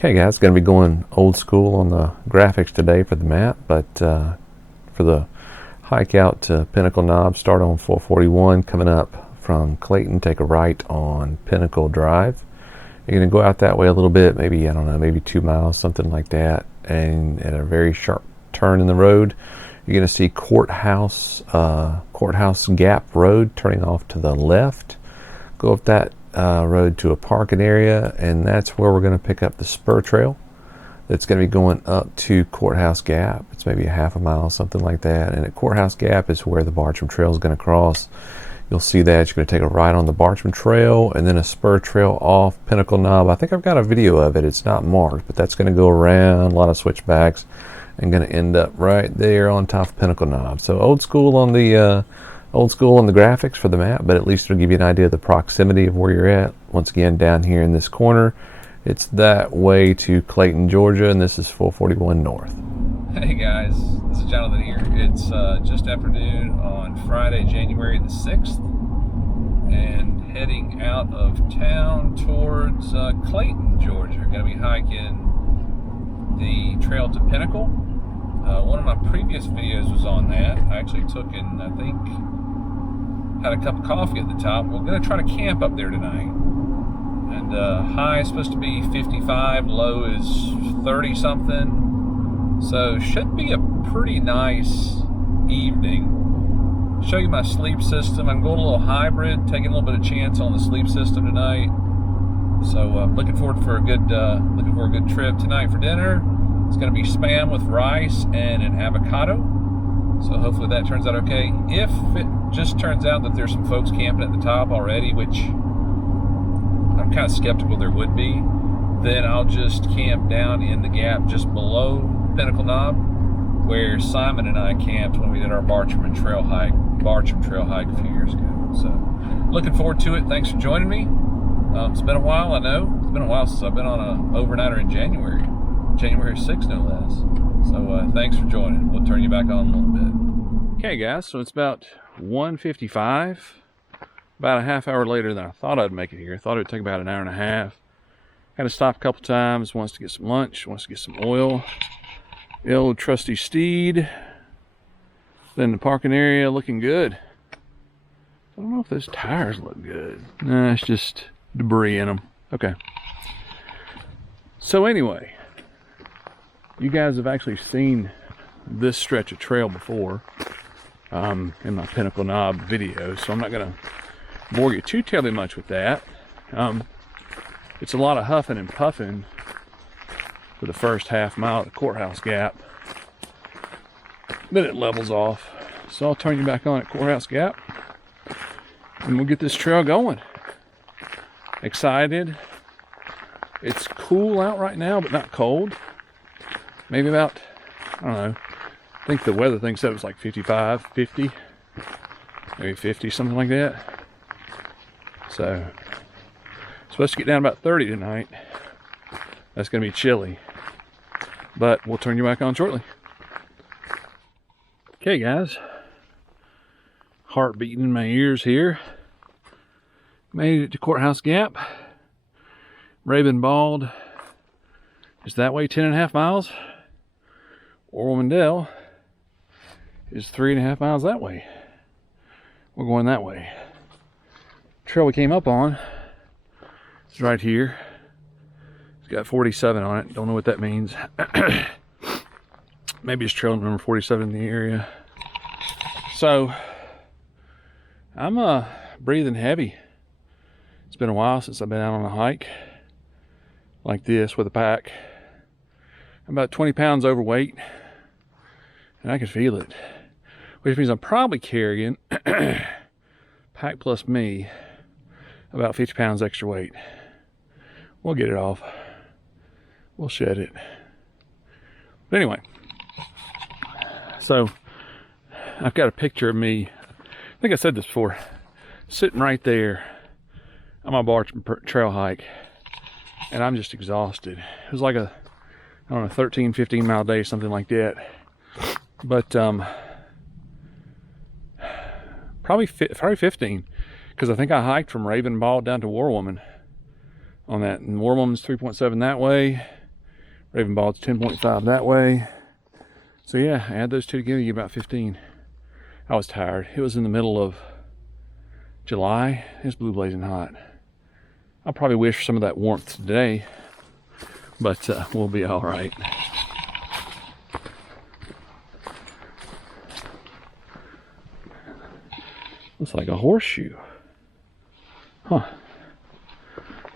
Okay guys, going to be going old school on the graphics today for the map, but for the hike out to Pinnacle Knob, start on 441, coming up from Clayton, take a right on Pinnacle Drive. You're going to go out that way a little bit, maybe, I don't know, maybe 2 miles, something like that, and at a very sharp turn in the road, you're going to see Courthouse Gap Road turning off to the left. Go up that road to a parking area, and that's where we're going to pick up the spur trail that's going to be going up to Courthouse Gap. It's maybe a half a mile, something like that, and at Courthouse Gap is where the Bartram Trail is going to cross. You'll see that you're going to take a right on the Bartram Trail and then a spur trail off Pinnacle Knob. I think I've got a video of it. It's not marked, but that's going to go around a lot of switchbacks and going to end up right there on top of Pinnacle Knob. So old school on the graphics for the map, but at least it'll give you an idea of the proximity of where you're at. Once again, down here in this corner, it's that way to Clayton, Georgia, and this is 441 North. Hey guys, this is Jonathan here. It's just afternoon on Friday, January the 6th, and heading out of town towards Clayton, Georgia. Going to be hiking the trail to Pinnacle. One of my previous videos was on that. I actually took and I think had a cup of coffee at the top. We're going to try to camp up there tonight. And high is supposed to be 55, low is 30 something. So should be a pretty nice evening. Show you my sleep system. I'm going a little hybrid, taking a little bit of chance on the sleep system tonight. So looking forward for a good trip tonight for dinner. It's going to be Spam with rice and an avocado. So hopefully that turns out okay. If it just turns out that there's some folks camping at the top already, which I'm kind of skeptical there would be, then I'll just camp down in the gap just below Pinnacle Knob, where Simon and I camped when we did our Bartram Trail hike a few years ago. So looking forward to it. Thanks for joining me. It's been a while, I know. It's been a while since I've been on an overnighter in January 6th no less. So thanks for joining. We'll turn you back on in a little bit. Okay guys, so it's about 1:55, about a half hour later than I thought I'd make it here. I thought it would take about an hour and a half. Had to stop a couple times, wants to get some lunch, wants to get some oil. The old trusty steed. Then the parking area looking good. I don't know if those tires look good. Nah, it's just debris in them. Okay. So anyway, you guys have actually seen this stretch of trail before in my Pinnacle Knob video, so I'm not going to bore you too terribly much with that. It's a lot of huffing and puffing for the first half mile at the Courthouse Gap. Then it levels off. So I'll turn you back on at Courthouse Gap and we'll get this trail going. Excited. It's cool out right now, but not cold. Maybe about, I don't know, I think the weather thing said it was like 55, 50, maybe 50, something like that. So, supposed to get down about 30 tonight. That's going to be chilly, but we'll turn you back on shortly. Okay guys, heart beating in my ears here. Made it to Courthouse Gap. Raven Bald is that way 10.5 miles. Orwell Dell is 3.5 miles that way. We're going that way. Trail we came up on is right here. It's got 47 on it. Don't know what that means. Maybe it's trail number 47 in the area. So I'm breathing heavy. It's been a while since I've been out on a hike like this with a pack. I'm about 20 pounds overweight, and I can feel it, which means I'm probably carrying, pack plus me, about 50 pounds extra weight. We'll get it off. We'll shed it. But anyway, so I've got a picture of me, I think I said this before, sitting right there on my Bartram Trail hike, and I'm just exhausted. It was like a, I don't know, 13, 15 mile day, something like that. But probably 15, because I think I hiked from Raven Bald down to War Woman on that, and War Woman's 3.7 that way, Raven Bald's 10.5 that way. So yeah, add those two together, you get about 15. I was tired. It was in the middle of July. It's blue blazing hot. I'll probably wish for some of that warmth today, but we'll be all right. Looks like a horseshoe. Huh.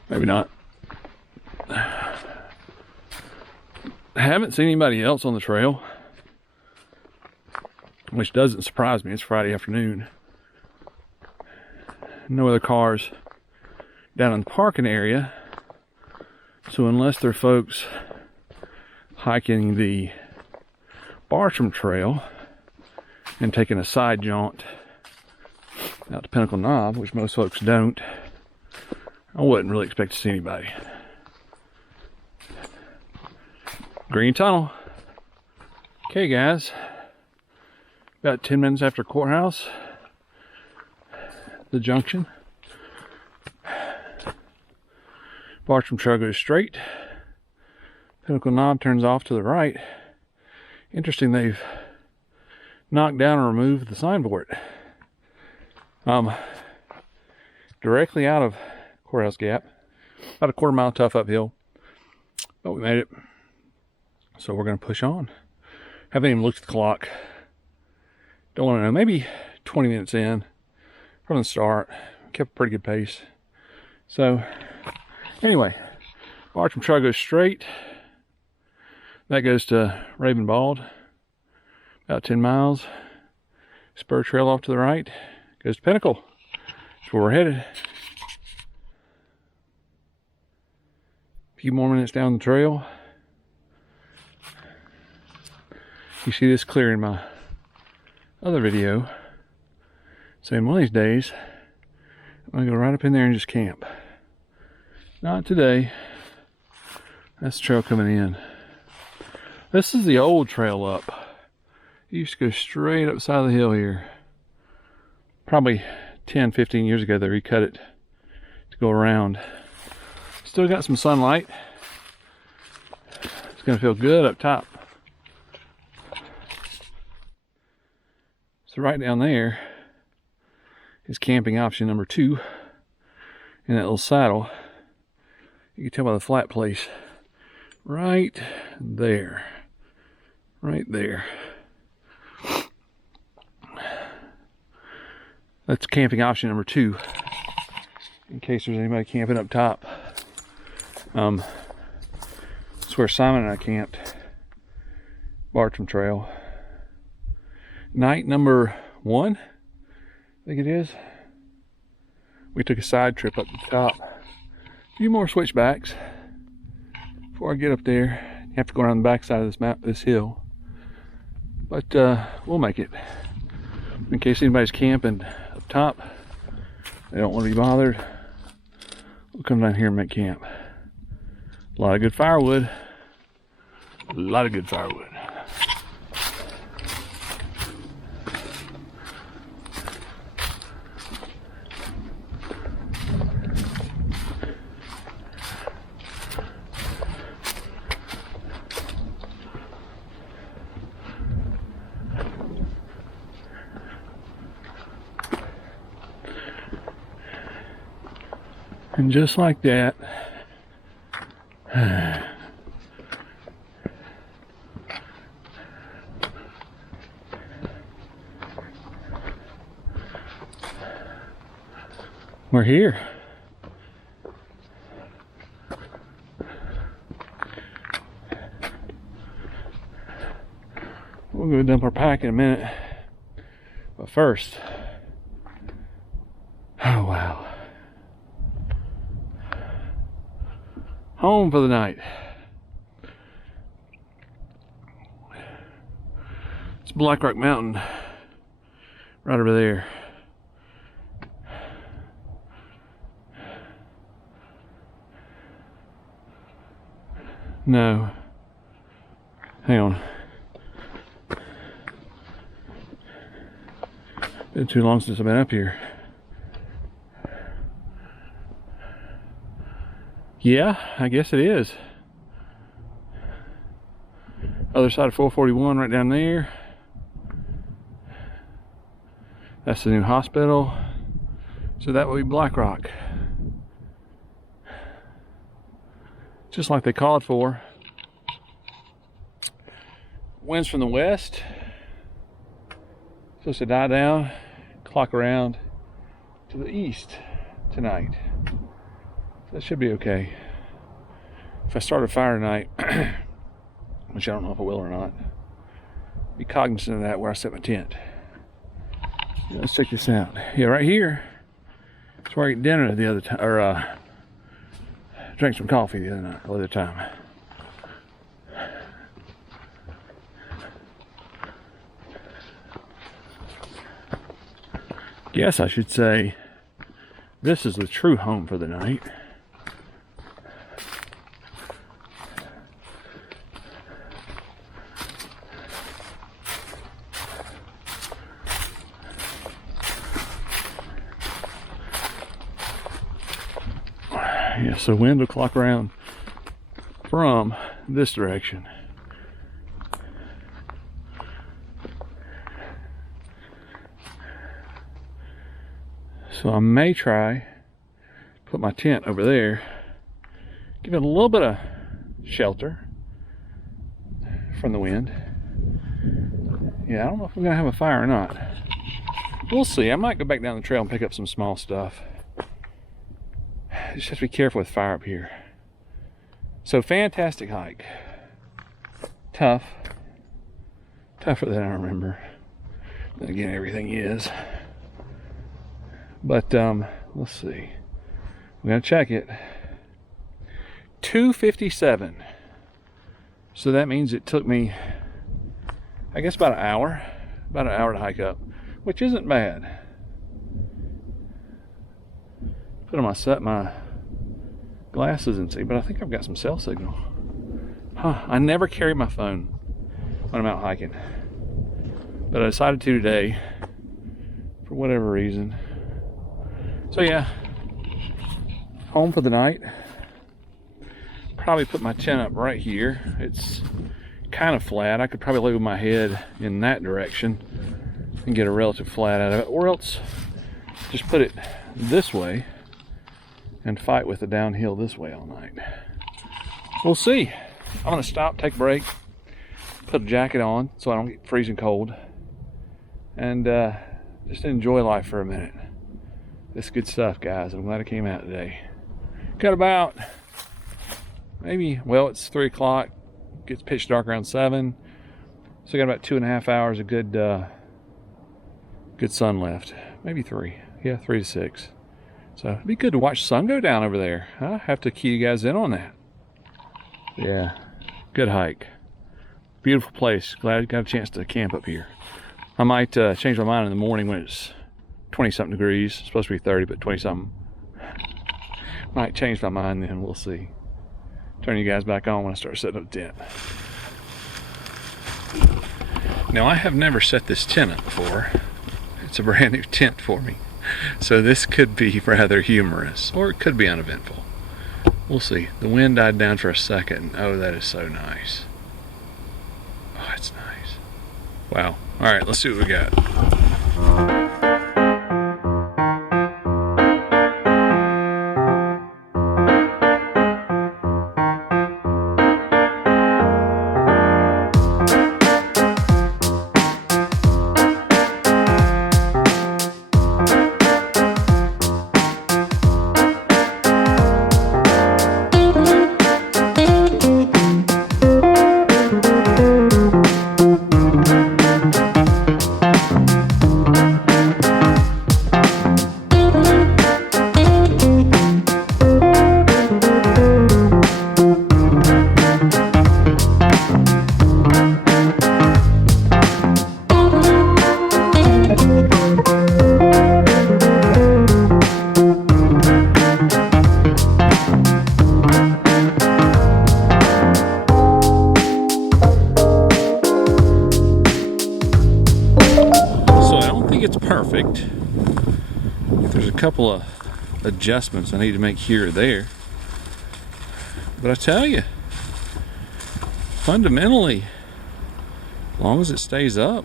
Maybe not. I haven't seen anybody else on the trail, which doesn't surprise me. It's Friday afternoon. No other cars down in the parking area. So unless they're folks hiking the Bartram Trail and taking a side jaunt out to Pinnacle Knob, which most folks don't, I wouldn't really expect to see anybody. Green Tunnel. Okay guys, about 10 minutes after Courthouse, the junction. Bartram Trail goes straight. Pinnacle Knob turns off to the right. Interesting, they've knocked down and removed the signboard. Directly out of Courthouse Gap, about a quarter-mile tough uphill, but we made it. So we're going to push on. Haven't even looked at the clock. Don't want to know. Maybe 20 minutes in from the start. Kept a pretty good pace. So anyway, Bartram Trail goes straight. That goes to Raven Bald, about 10 miles. Spur trail off to the right goes to Pinnacle. That's where we're headed. A few more minutes down the trail. You see this clear in my other video. Saying one of these days, I'm gonna go right up in there and just camp. Not today. That's the trail coming in. This is the old trail up. It used to go straight up the side of the hill here. Probably 10, 15 years ago they recut it to go around. Still got some sunlight. It's gonna feel good up top. So right down there is camping option number 2 in that little saddle. You can tell by the flat place right there. Right there. That's camping option number 2, in case there's anybody camping up top. That's where Simon and I camped. Bartram Trail. Night number 1, I think it is. We took a side trip up the top. A few more switchbacks before I get up there. You have to go around the backside of this hill. But we'll make it. In case anybody's camping up top, they don't want to be bothered, we'll come down here and make camp. A lot of good firewood. A lot of good firewood. And just like that, we're here. We'll go dump our pack in a minute. But first, oh wow. Home for the night. It's Black Rock Mountain right over there. No. Hang on. Been too long since I've been up here. Yeah, I guess it is. Other side of 441 right down there. That's the new hospital. So that would be Black Rock. Just like they called for. Winds from the west. Supposed to die down, clock around to the east tonight. That should be okay. If I start a fire tonight, which I don't know if I will or not, be cognizant of that where I set my tent. Yeah, let's check this out. Yeah, right here. That's where I ate dinner the other time, or drank some coffee the other time. Guess I should say this is the true home for the night. Yeah, so wind will clock around from this direction. So I may try put my tent over there, give it a little bit of shelter from the wind. Yeah, I don't know if I'm gonna have a fire or not. We'll see. I might go back down the trail and pick up some small stuff. Just have to be careful with fire up here. So fantastic hike. Tough. Tougher than I remember. Then again, everything is. But let's see. We're gonna check it. 2:57. So that means it took me, I guess, about an hour to hike up, which isn't bad. Put on my glasses and see, but I think I've got some cell signal. I never carry my phone when I'm out hiking, but I decided to today for whatever reason. So yeah, home for the night. Probably put my tent up right here. It's kind of flat. I could probably lay with my head in that direction and get a relative flat out of it, or else just put it this way and fight with the downhill this way all night. We'll see. I'm gonna stop, take a break, put a jacket on so I don't get freezing cold, and just enjoy life for a minute. This is good stuff, guys. I'm glad I came out today. Got about maybe, well, it's 3 o'clock. Gets pitch dark around 7. So I got about 2.5 hours of good sun left. Maybe 3. Yeah, 3 to 6. So it'd be good to watch the sun go down over there. I'll have to key you guys in on that. Yeah, good hike. Beautiful place. Glad I got a chance to camp up here. I might change my mind in the morning when it's 20-something degrees. It's supposed to be 30, but 20-something. Might change my mind then, we'll see. Turn you guys back on when I start setting up the tent. Now, I have never set this tent up before. It's a brand new tent for me. So this could be rather humorous, or it could be uneventful. We'll see. The wind died down for a second. Oh, that is so nice. Oh, it's nice. Wow. All right, let's see what we got. It's perfect. There's a couple of adjustments I need to make here or there, but I tell you, fundamentally As long as it stays up,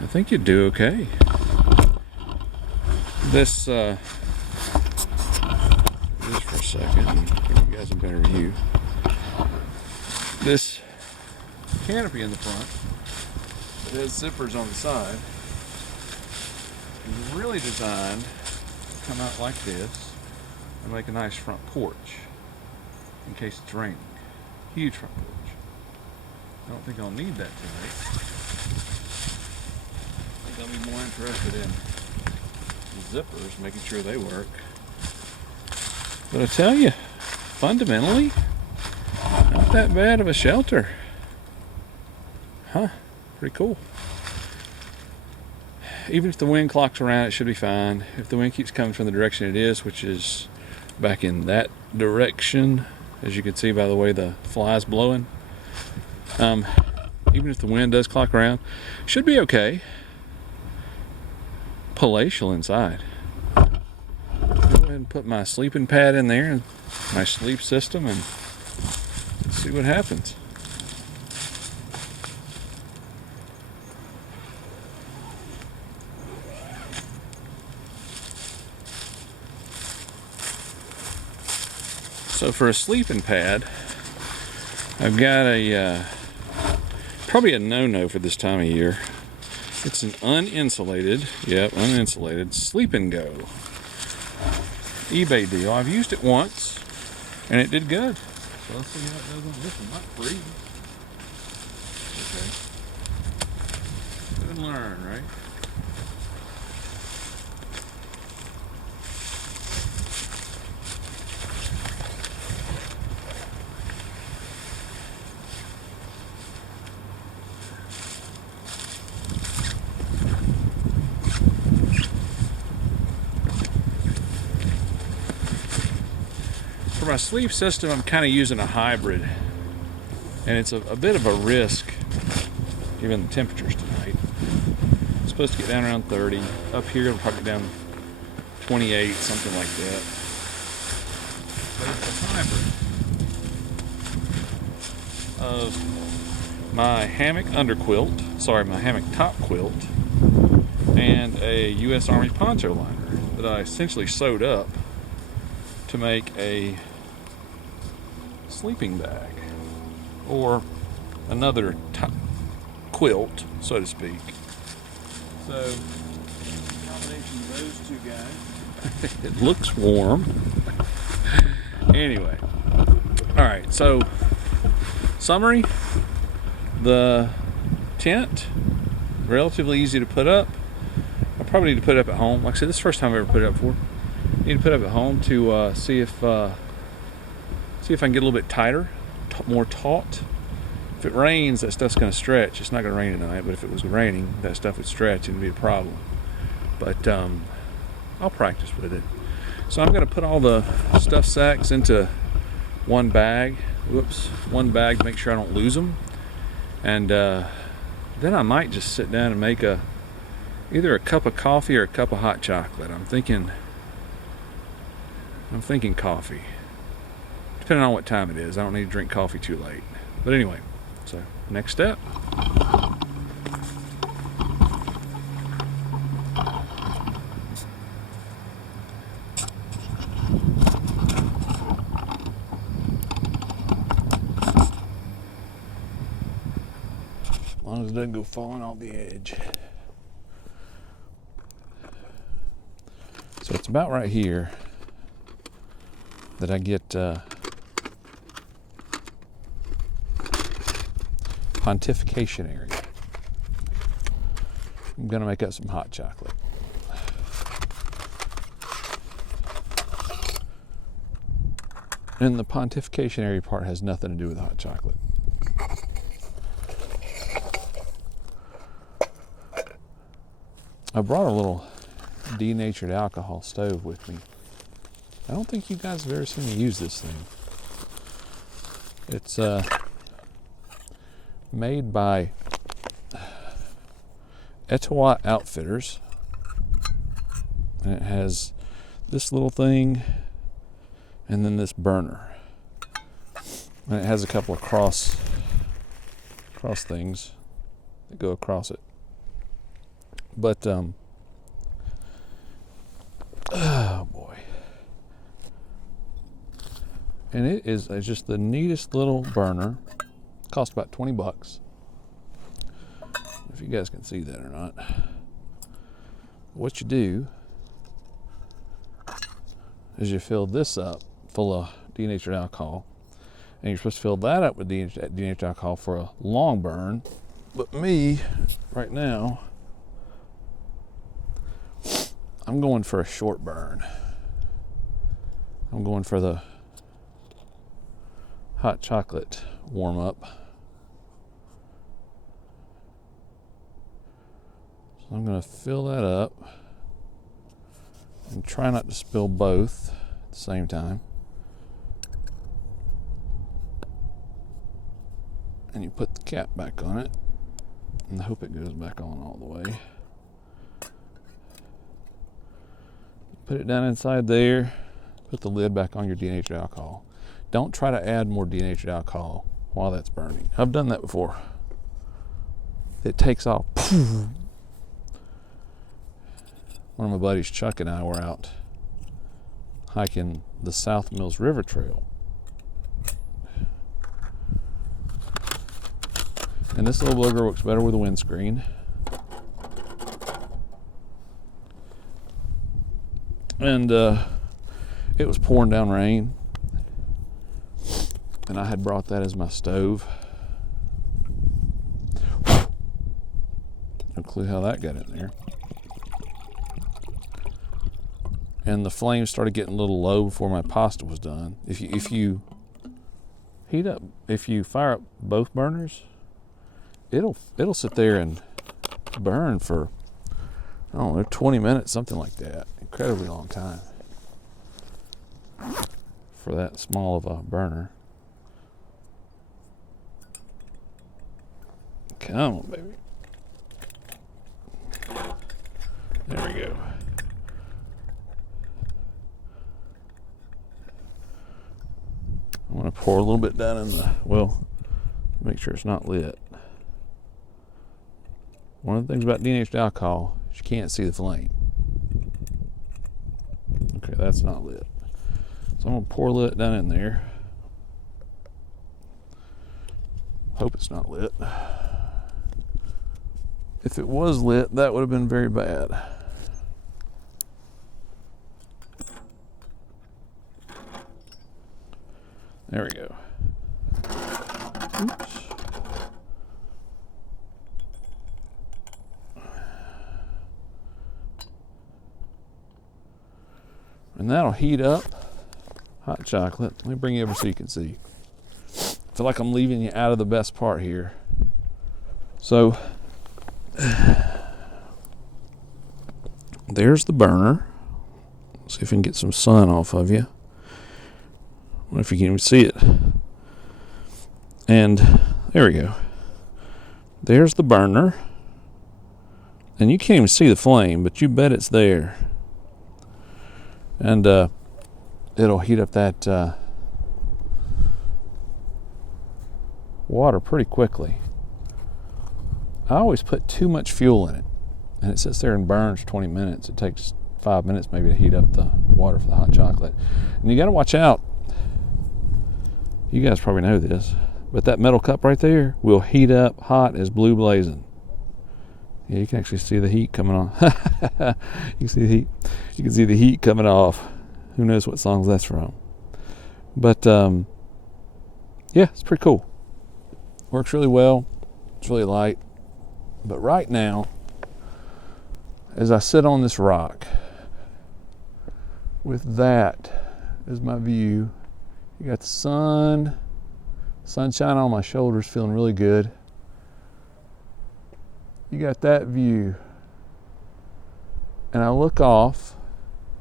I think you'd do okay. This, just for a second, give you guys a better view. This canopy in the front that has zippers on the side is really designed to come out like this and make a nice front porch in case it's raining. Huge front porch. I don't think I'll need that tonight. I think I'll be more interested in the zippers, making sure they work. But I tell you, fundamentally, not that bad of a shelter. Huh, pretty cool. Even if the wind clocks around, it should be fine. If the wind keeps coming from the direction it is, which is back in that direction, as you can see by the way the fly's blowing, even if the wind does clock around, should be okay. Palatial inside. Go ahead and put my sleeping pad in there and my sleep system and see what happens. So for a sleeping pad, I've got a probably a no-no for this time of year. It's an uninsulated, uninsulated sleep and go eBay deal. I've used it once and it did good. So let's see how it does on this one. Not free. Okay. Live and learn, right? For my sleep system, I'm kind of using a hybrid, and it's a bit of a risk given the temperatures tonight. It's supposed to get down around 30. Up here, it'll probably get down 28, something like that. But it's a hybrid of my hammock underquilt, my hammock top quilt, and a U.S. Army poncho liner that I essentially sewed up to make a sleeping bag, or another quilt, so to speak. So, combination of those two guys. It looks warm. Anyway, all right. So, summary: the tent, relatively easy to put up. I probably need to put it up at home. Like I said, this is the first time I've ever put it up before. Need to put it up at home to see if I can get a little bit tighter, more taut. If it rains, that stuff's going to stretch. It's not going to rain tonight, but if it was raining, that stuff would stretch and it'd be a problem. But I'll practice with it. So I'm going to put all the stuff sacks into one bag. One bag to make sure I don't lose them. And then I might just sit down and make either a cup of coffee or a cup of hot chocolate. I'm thinking coffee. Depending on what time it is. I don't need to drink coffee too late. But anyway, so next step. As long as it doesn't go falling off the edge. So it's about right here that I get pontification area. I'm gonna make up some hot chocolate. And the pontification area part has nothing to do with hot chocolate. I brought a little denatured alcohol stove with me. I don't think you guys have ever seen me use this thing. It's made by Etowah Outfitters, and it has this little thing and then this burner, and it has a couple of cross cross things that go across it. But oh boy. And it's just the neatest little burner. Cost about $20. If you guys can see that or not. What you do is you fill this up full of denatured alcohol, and you're supposed to fill that up with denatured alcohol for a long burn. But me, right now, I'm going for a short burn. I'm going for the hot chocolate warm up. So I'm going to fill that up and try not to spill both at the same time. And you put the cap back on it, and I hope it goes back on all the way. Put it down inside there, put the lid back on your denatured alcohol. Don't try to add more denatured alcohol while that's burning. I've done that before. It takes off. One of my buddies, Chuck, and I were out hiking the South Mills River Trail. And this little booger works better with a windscreen. And it was pouring down rain. And I had brought that as my stove. No clue how that got in there. And the flames started getting a little low before my pasta was done. If you fire up both burners, it'll sit there and burn for, I don't know, 20 minutes, something like that. Incredibly long time for that small of a burner. Come on, baby. There we go. I'm going to pour a little bit down in the, well, make sure it's not lit. One of the things about denatured alcohol is you can't see the flame. Okay, that's not lit. So I'm going to pour a little down in there. Hope it's not lit. If it was lit, that would have been very bad. There we go. Oops. And that'll heat up hot chocolate. Let me bring you over so you can see. I feel like I'm leaving you out of the best part here. So there's the burner. See if we can get some sun off of you. I don't know if you can even see it. And there we go. There's the burner. And you can't even see the flame, but you bet it's there. And it'll heat up that water pretty quickly. I always put too much fuel in it, and it sits there and burns for 20 minutes. It takes 5 minutes maybe to heat up the water for the hot chocolate. And you got to watch out. You guys probably know this, but that metal cup right there will heat up hot as blue blazing. Yeah, you can actually see the heat coming on. You can see the heat. You can see the heat coming off. Who knows what songs that's from? But yeah, it's pretty cool. Works really well. It's really light. But right now, as I sit on this rock, with that as my view, you got the sunshine on my shoulders, feeling really good. You got that view. And I look off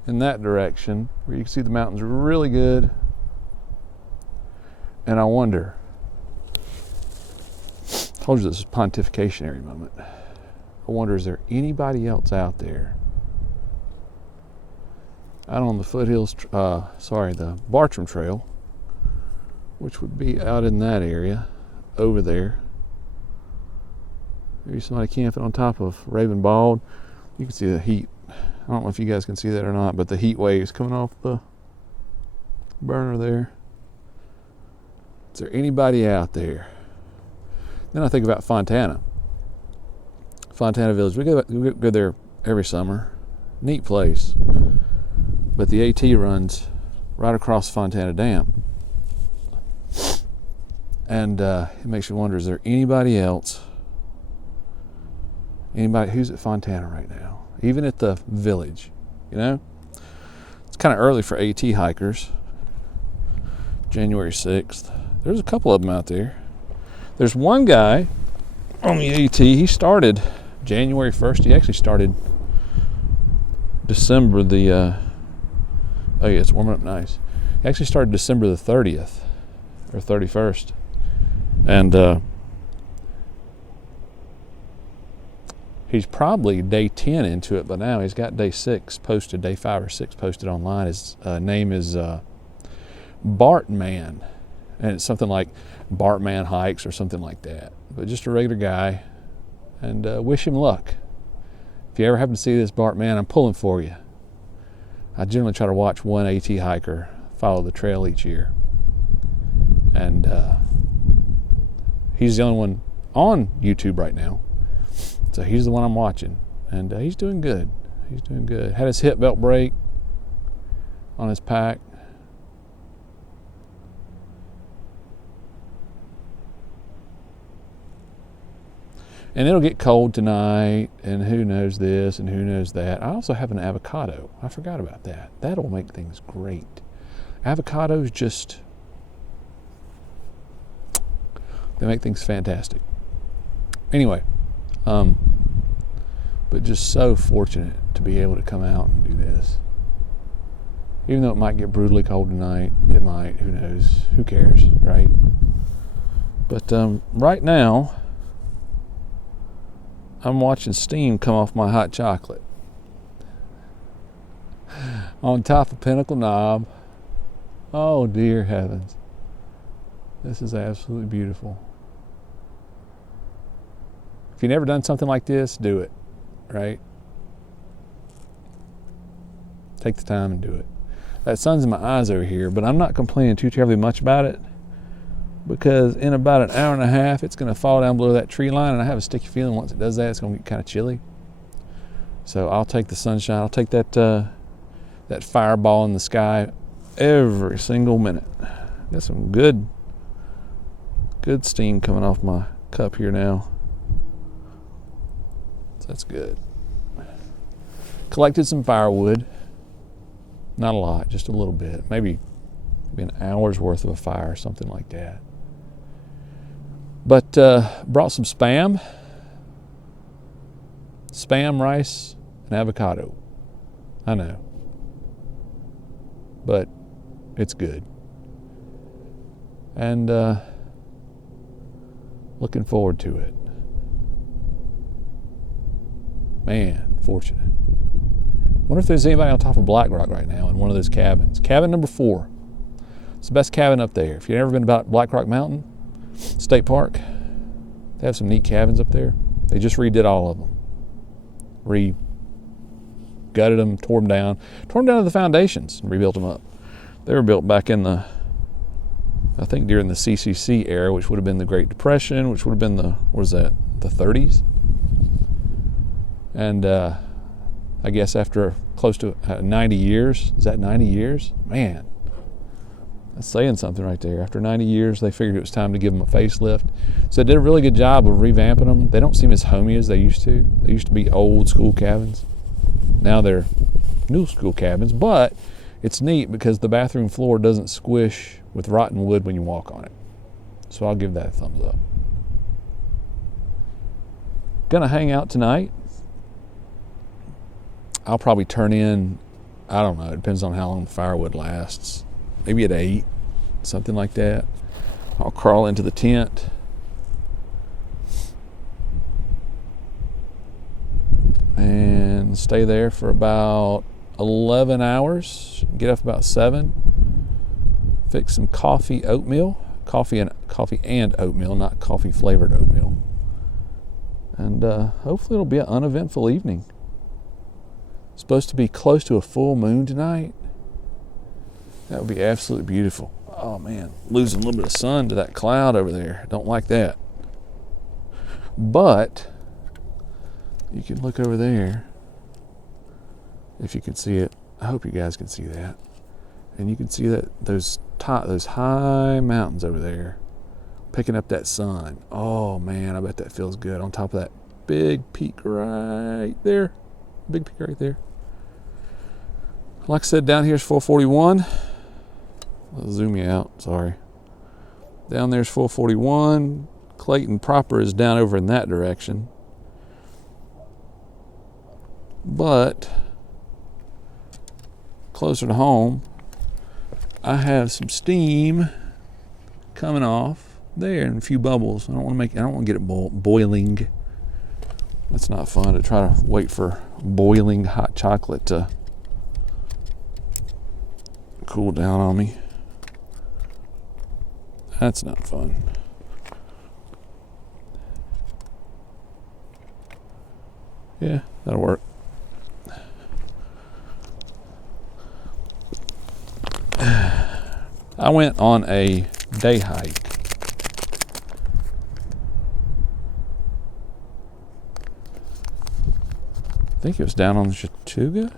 in that direction where you can see the mountains really good. And I wonder, I told you this is a pontificationary moment. I wonder, is there anybody else out there out on the foothills, the Bartram Trail, which would be out in that area over there, There's somebody camping on top of Raven Bald. You can see the heat. I don't know if you guys can see that or not, but the heat waves coming off the burner there. Is there anybody out there? Then I think about Fontana. Fontana Village. We go there every summer. Neat place. But the AT runs right across Fontana Dam. And it makes you wonder, is there anybody else? Anybody who's at Fontana right now? Even at the village, you know? It's kind of early for AT hikers. January 6th. There's a couple of them out there. There's one guy on the AT. He started January 1st. He actually started December the... oh yeah, it's warming up nice. He actually started December the 30th or 31st. And he's probably day 10 into it, but now he's got day 6 posted, day 5 or 6 posted online. His name is Bartman, and it's something like Bartman Hikes or something like that. But just a regular guy, and wish him luck. If you ever happen to see this Bartman, I'm pulling for you. I generally try to watch one AT hiker follow the trail each year, and he's the only one on YouTube right now. So he's the one I'm watching, and he's doing good. He's doing good. Had his hip belt break on his pack. And it'll get cold tonight, and who knows this and who knows that. I also have an avocado. I forgot about that. That'll make things great. Avocados just, they make things fantastic. Anyway, but just so fortunate to be able to come out and do this. Even though it might get brutally cold tonight, it might, who knows, who cares, right? But right now, I'm watching steam come off my hot chocolate. On top of Pinnacle Knob. Oh dear heavens. This is absolutely beautiful. If you've never done something like this, do it, right? Take the time and do it. That sun's in my eyes over here, but I'm not complaining too terribly much about it, because in about an hour and a half, it's going to fall down below that tree line, and I have a sticky feeling once it does that, it's going to get kind of chilly. So I'll take the sunshine. I'll take that that fireball in the sky every single minute. Got some good steam coming off my cup here now. So that's good. Collected some firewood. Not a lot, just a little bit. Maybe an hour's worth of a fire or something like that. But brought some spam, rice, and avocado. I know, but it's good. And looking forward to it. Man, fortunate. Wonder if there's anybody on top of Black Rock right now in one of those cabins. Cabin number 4. It's the best cabin up there. If you've ever been about Black Rock Mountain State Park, they have some neat cabins up there. They just redid all of them. Gutted them, tore them down to the foundations and rebuilt them up. They were built back in the, I think during the CCC era, which would have been the Great Depression, which would have been the 30s. And I guess after close to 90 years, is that 90 years? Man, that's saying something right there. After 90 years, they figured it was time to give them a facelift. So they did a really good job of revamping them. They don't seem as homey as they used to. They used to be old school cabins. Now they're new school cabins, but it's neat because the bathroom floor doesn't squish with rotten wood when you walk on it. So I'll give that a thumbs up. Gonna hang out tonight. I'll probably turn in, I don't know, it depends on how long the firewood lasts. Maybe at 8, something like that. I'll crawl into the tent. And stay there for about 11 hours. Get up about 7. Fix some coffee oatmeal. Coffee and oatmeal, not coffee flavored oatmeal. and hopefully it'll be an uneventful evening. It's supposed to be close to a full moon tonight. That would be absolutely beautiful. Oh man, losing a little bit of sun to that cloud over there. Don't like that. But you can look over there, if you can see it. I hope you guys can see that. And you can see that those high mountains over there picking up that sun. Oh man, I bet that feels good on top of that big peak right there. Big peak right there. Like I said, down here's 441. I'll zoom you out, sorry. Down there's 441. Clayton proper is down over in that direction. But closer to home, I have some steam coming off there and a few bubbles. I don't want to get it boiling. That's not fun to try to wait for boiling hot chocolate to cool down on me. That's not fun. Yeah, that'll work. I went on a day hike. I think it was down on the Chattooga?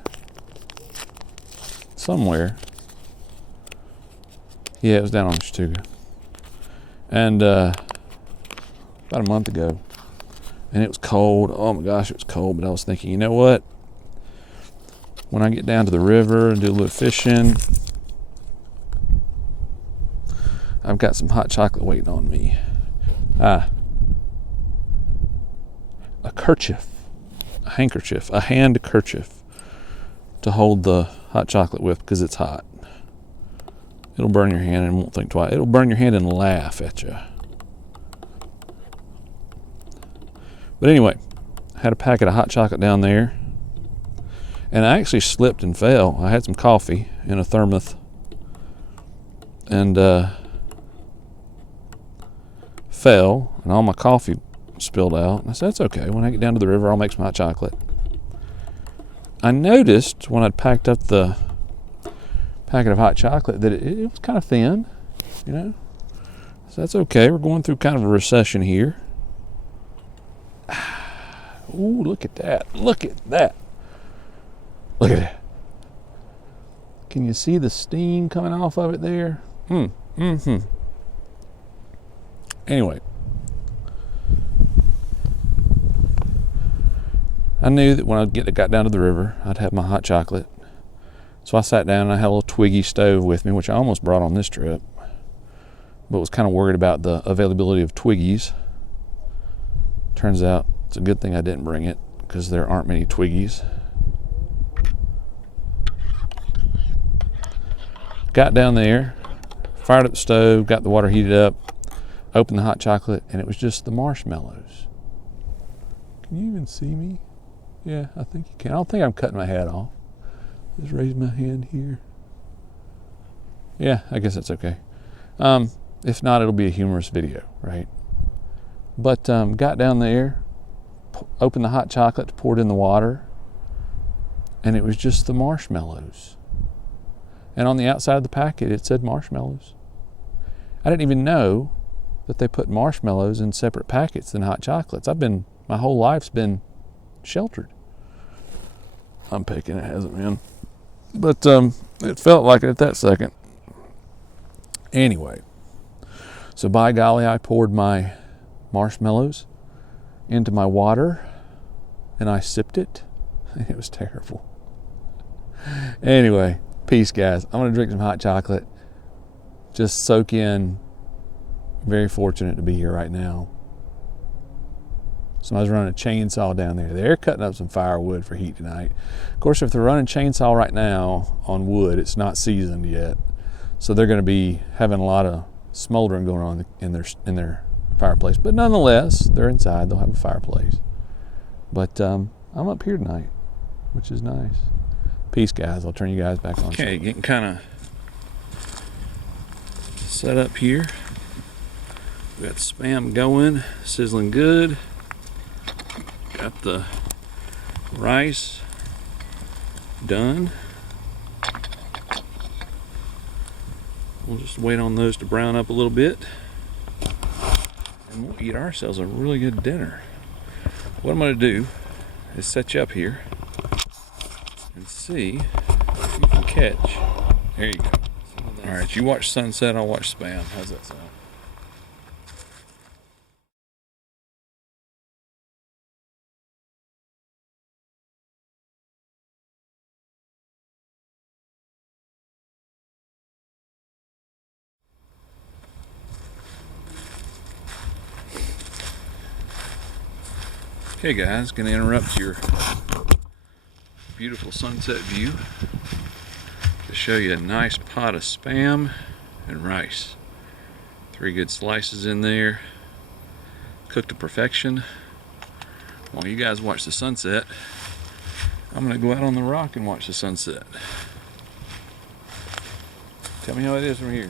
Somewhere. Yeah, it was down on the Chattooga. And about a month ago. And it was cold. Oh my gosh, it was cold. But I was thinking, you know what? When I get down to the river and do a little fishing, I've got some hot chocolate waiting on me. A kerchief. A handkerchief. A hand kerchief to hold the hot chocolate with because it's hot. It'll burn your hand and won't think twice. It'll burn your hand and laugh at you. But anyway, I had a packet of hot chocolate down there. And I actually slipped and fell. I had some coffee in a thermos. And fell. And all my coffee spilled out. And I said, that's okay. When I get down to the river, I'll make some hot chocolate. I noticed when I'd packed up the packet of hot chocolate that it was kind of thin, you know. So that's okay. We're going through kind of a recession here. Ooh, look at that. Look at that. Look at that. Can you see the steam coming off of it there? Anyway. I knew that when I got down to the river, I'd have my hot chocolate. So I sat down and I had a little Twiggy stove with me, which I almost brought on this trip, but was kind of worried about the availability of Twiggies. Turns out it's a good thing I didn't bring it because there aren't many Twiggies. Got down there, fired up the stove, got the water heated up, opened the hot chocolate, and it was just the marshmallows. Can you even see me? Yeah, I think you can. I don't think I'm cutting my hat off. Just raise my hand here. Yeah, I guess that's okay. If not, it'll be a humorous video, right? But got down there, opened the hot chocolate, poured in the water, and it was just the marshmallows. And on the outside of the packet, it said marshmallows. I didn't even know that they put marshmallows in separate packets than hot chocolates. My whole life's been sheltered. I'm picking, it hasn't been. But it felt like it at that second. Anyway, so by golly, I poured my marshmallows into my water and I sipped it. It was terrible. Anyway, peace, guys. I'm going to drink some hot chocolate. Just soak in. Very fortunate to be here right now. Somebody's running a chainsaw down there. They're cutting up some firewood for heat tonight. Of course, if they're running chainsaw right now on wood, it's not seasoned yet. So they're going to be having a lot of smoldering going on in their fireplace. But nonetheless, they're inside. They'll have a fireplace. But I'm up here tonight, which is nice. Peace, guys. I'll turn you guys back on. Okay, getting kind of set up here. We got the Spam going, sizzling good. Got the rice done. We'll just wait on those to brown up a little bit, and we'll eat ourselves a really good dinner. What I'm going to do is set you up here and see if you can catch. There you go. Alright, you watch sunset, I'll watch spam. How's that sound? Okay guys, gonna interrupt your beautiful sunset view to show you a nice pot of spam and rice. 3 good slices in there, cooked to perfection. While you guys watch the sunset, I'm gonna go out on the rock and watch the sunset. Tell me how it is from here.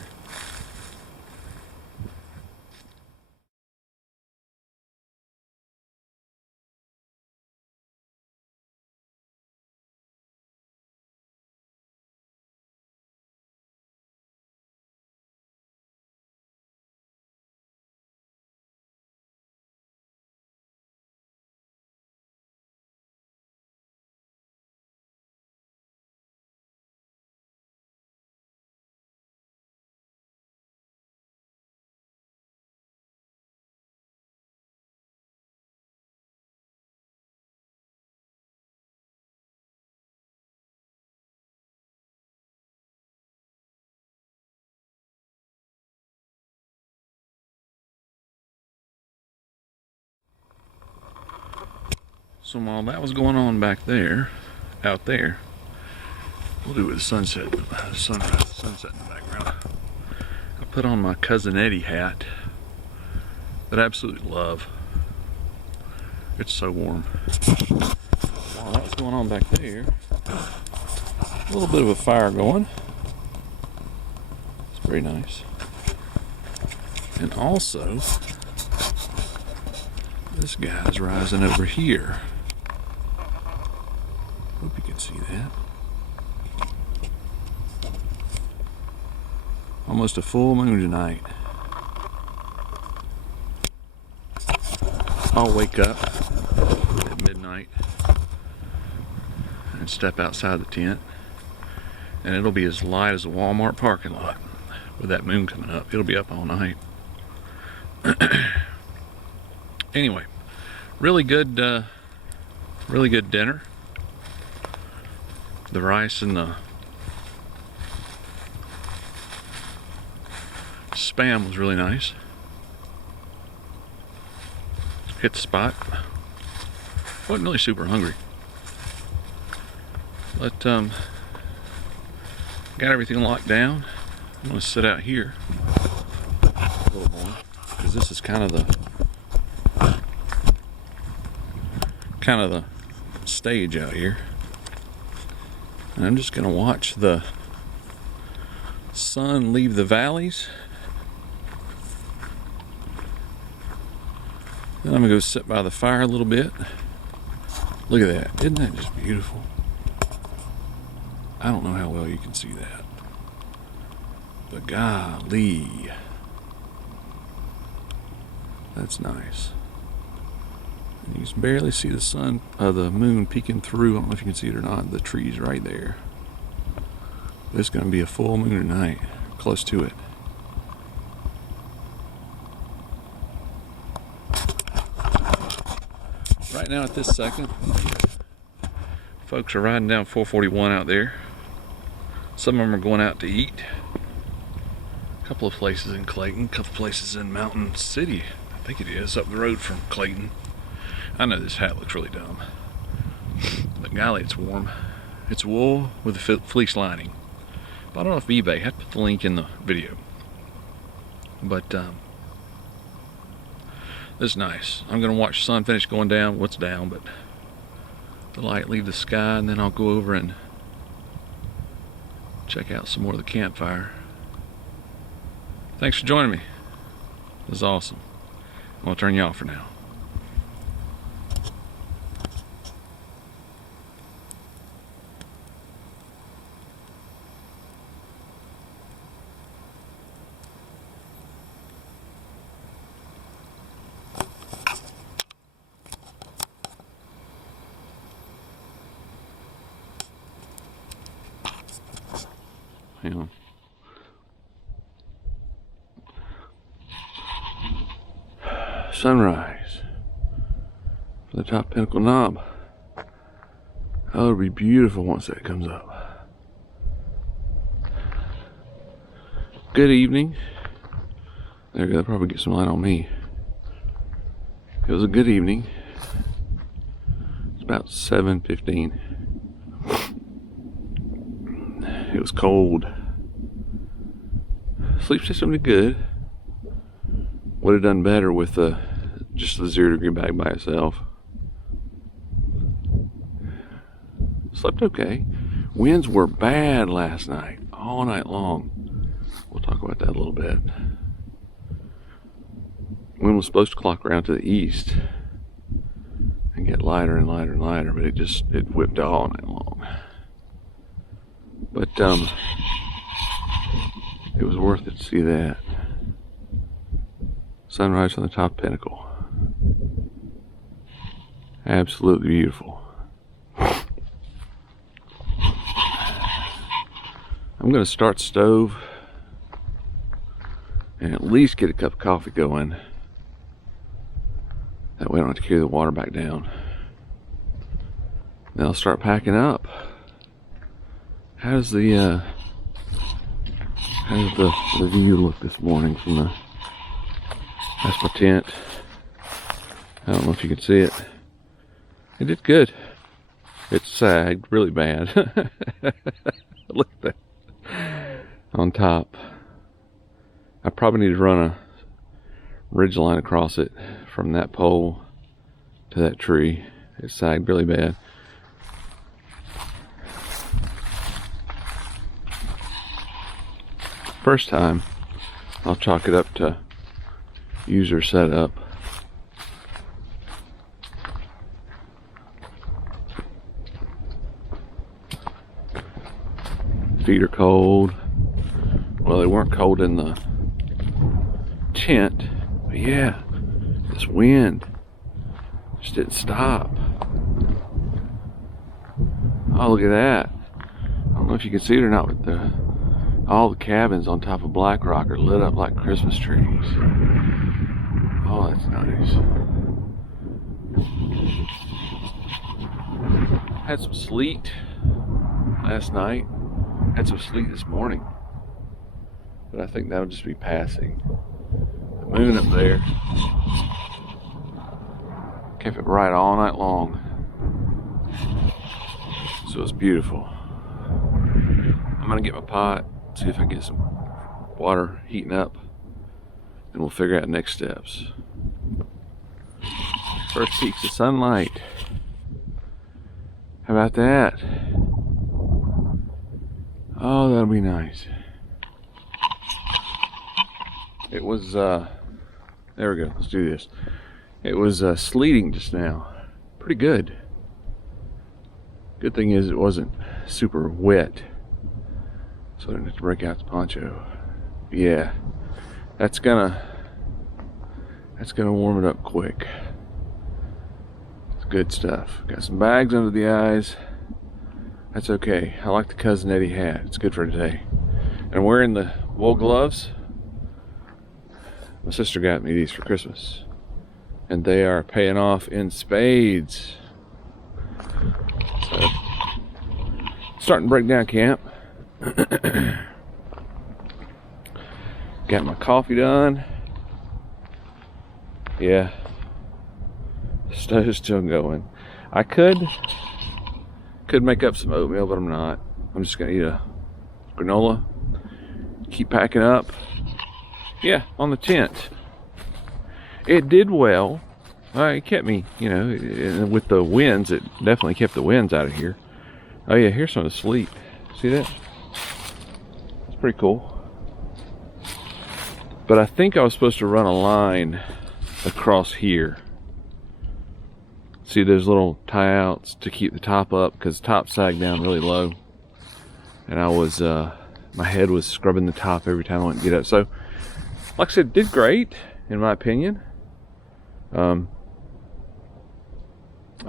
So while that was going on back there, out there, we'll do it with the sunset, sunrise, sunset in the background. I put on my Cousin Eddie hat that I absolutely love. It's so warm. While that was going on back there, a little bit of a fire going. It's very nice. And also, this guy's rising over here. Hope you can see that. Almost a full moon tonight. I'll wake up at midnight and step outside the tent, and it'll be as light as a Walmart parking lot with that moon coming up. It'll be up all night. Anyway, really good dinner. The rice and the spam was really nice. Hit the spot. Wasn't really super hungry, but got everything locked down. I'm gonna sit out here a little more because this is kind of the stage out here. And I'm just gonna watch the sun leave the valleys. Then I'm gonna go sit by the fire a little bit. Look at that, isn't that just beautiful? I don't know how well you can see that, but golly, that's nice. And you can barely see the sun, the moon peeking through. I don't know if you can see it or not. The trees right there. It's going to be a full moon tonight, close to it. Right now, at this second, folks are riding down 441 out there. Some of them are going out to eat. A couple of places in Clayton, a couple places in Mountain City. I think it is up the road from Clayton. I know this hat looks really dumb, but golly, it's warm. It's wool with a fleece lining. But I don't know if eBay, I have to put the link in the video. But this is nice. I'm gonna watch the sun finish going down. What's down, but the light leave the sky, and then I'll go over and check out some more of the campfire. Thanks for joining me. This is awesome. I'm gonna turn you off for now. down. Sunrise from the top Pinnacle Knob. Oh, it'll be beautiful once that comes up. Good evening. There you go, they'll probably get some light on me. It was a good evening. It's about 7:15. It was cold. Sleep system did good. Would have done better with just the 0-degree bag by itself. Slept okay. Winds were bad last night, all night long. We'll talk about that a little bit. Wind was supposed to clock around to the east and get lighter and lighter and lighter, but it whipped all night long. But it was worth it to see that. Sunrise on the top Pinnacle. Absolutely beautiful. I'm going to start the stove and at least get a cup of coffee going. That way I don't have to carry the water back down. Then I'll start packing up. How's the view look this morning from the... That's my tent. I don't know if you can see it. It did good. It sagged really bad. Look at that. On top. I probably need to run a ridge line across it from that pole to that tree. It sagged really bad. First time, I'll chalk it up to user setup. Feet are cold. Well, they weren't cold in the tent, but yeah, this wind just didn't stop. Oh, look at that. I don't know if you can see it or not, but all the cabins on top of Black Rock are lit up like Christmas trees. Oh, that's nice. Had some sleet last night. Had some sleet this morning. But I think that'll just be passing. The moon up there kept it bright all night long. So it's beautiful. I'm gonna get my pot, see if I can get some water heating up, and we'll figure out next steps. First peaks of sunlight. How about that? Oh, that'll be nice. It was, there we go, let's do this. It was sleeting just now. Pretty good. Good thing is it wasn't super wet, so I didn't have to break out the poncho. Yeah, that's gonna warm it up quick. It's good stuff. Got some bags under the eyes. That's okay. I like the Cousin Eddie hat. It's good for today. And I'm wearing the wool gloves. My sister got me these for Christmas, and they are paying off in spades. So, starting to break down camp. Got my coffee done. Yeah, stove's still going. I could make up some oatmeal, but I'm not. I'm just gonna eat a granola. Keep packing up. Yeah, on the tent. It did well. It kept me, you know, with the winds, it definitely kept the winds out of here. Oh yeah, here's some of the sleet. See that? It's pretty cool. But I think I was supposed to run a line across here. See those little tie outs to keep the top up, because the top sagged down really low. And I was, my head was scrubbing the top every time I went to get up. So, like I said, did great, in my opinion. I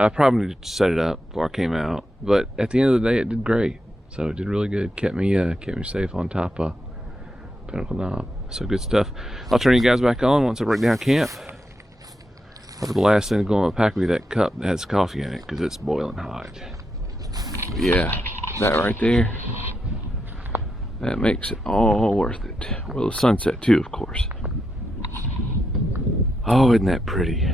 probably needed to set it up before I came out, but at the end of the day, it did great. So it did really good. Kept me safe on top of Pinnacle Knob. So good stuff. I'll turn you guys back on once I break down camp. Probably the last thing to go in my pack will be that cup that has coffee in it because it's boiling hot. But yeah, that right there, that makes it all worth it. Well, the sunset too, of course. Oh, isn't that pretty?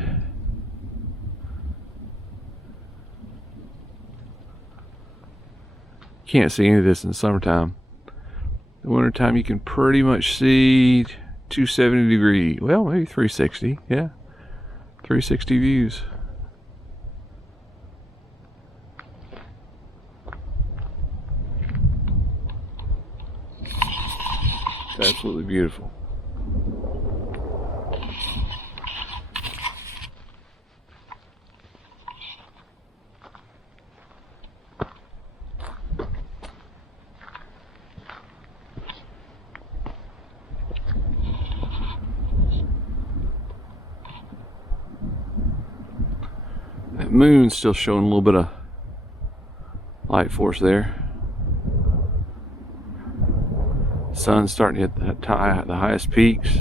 Can't see any of this in the summertime. In the wintertime, you can pretty much see 270 degree. Well, maybe 360. Yeah, 360 views. It's absolutely beautiful. That moon's still showing a little bit of light for us there. Sun's starting to hit the highest peaks.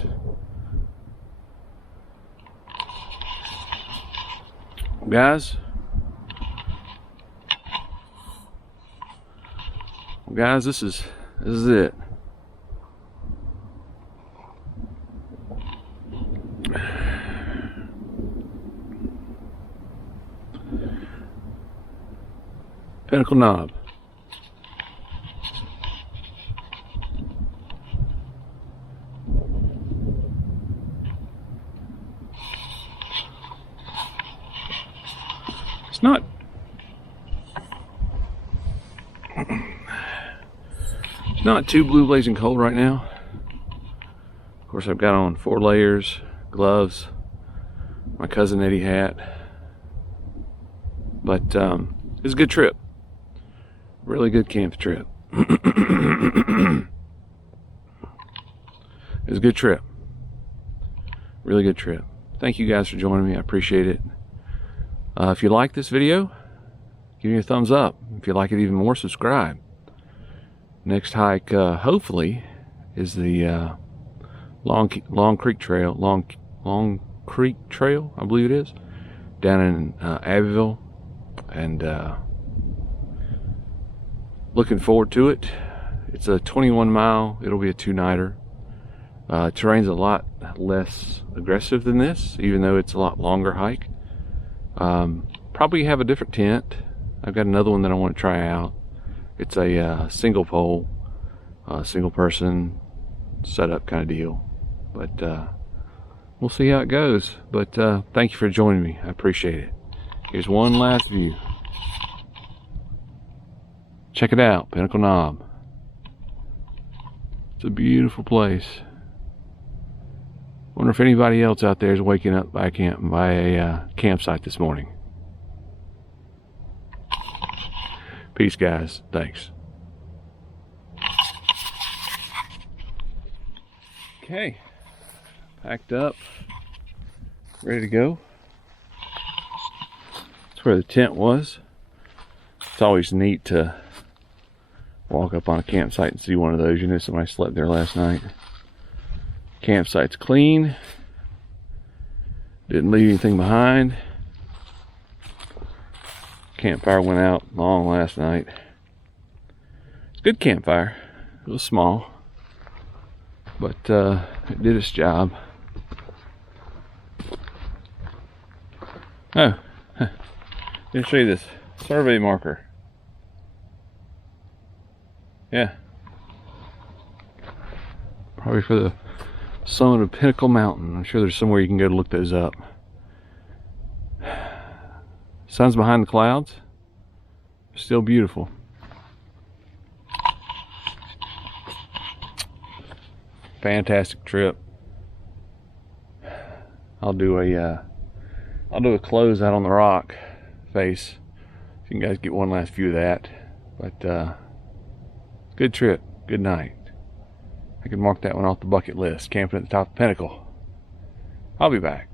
Guys, this is it. Pinnacle Knob. It's not too blue blazing cold right now. Of course, I've got on 4 layers, gloves, my cousin Eddie hat. But it's a good trip. Really good camp trip. It was a good trip. Really good trip. Thank you guys for joining me. I appreciate it. If you like this video, give me a thumbs up. If you like it even more, subscribe. Next hike, hopefully, is the Long Creek Trail, I believe it is, down in Abbeville, and looking forward to it. It's a 21 mile. It'll be a 2-nighter. Terrain's a lot less aggressive than this, even though it's a lot longer hike. Probably have a different tent. I've got another one that I want to try out. It's a single pole, single person setup kind of deal. But we'll see how it goes. But thank you for joining me. I appreciate it. Here's one last view. Check it out, Pinnacle Knob. It's a beautiful place. Wonder if anybody else out there is waking up by a campsite this morning. Peace, guys. Thanks. Okay, packed up, ready to go. That's where the tent was. It's always neat to walk up on a campsite and see one of those. You know, somebody slept there last night. Campsite's clean. Didn't leave anything behind. Campfire went out long last night. It's a good campfire. It was small, but it did its job. Oh, let me show you this survey marker. Yeah, probably for the summit of Pinnacle Mountain. I'm sure there's somewhere you can go to look those up. Sun's behind the clouds. Still beautiful. Fantastic trip. I'll do a close out on the rock face, so you guys get one last view of that. But good trip, good night. I can mark that one off the bucket list. Camping at the top of Pinnacle. I'll be back.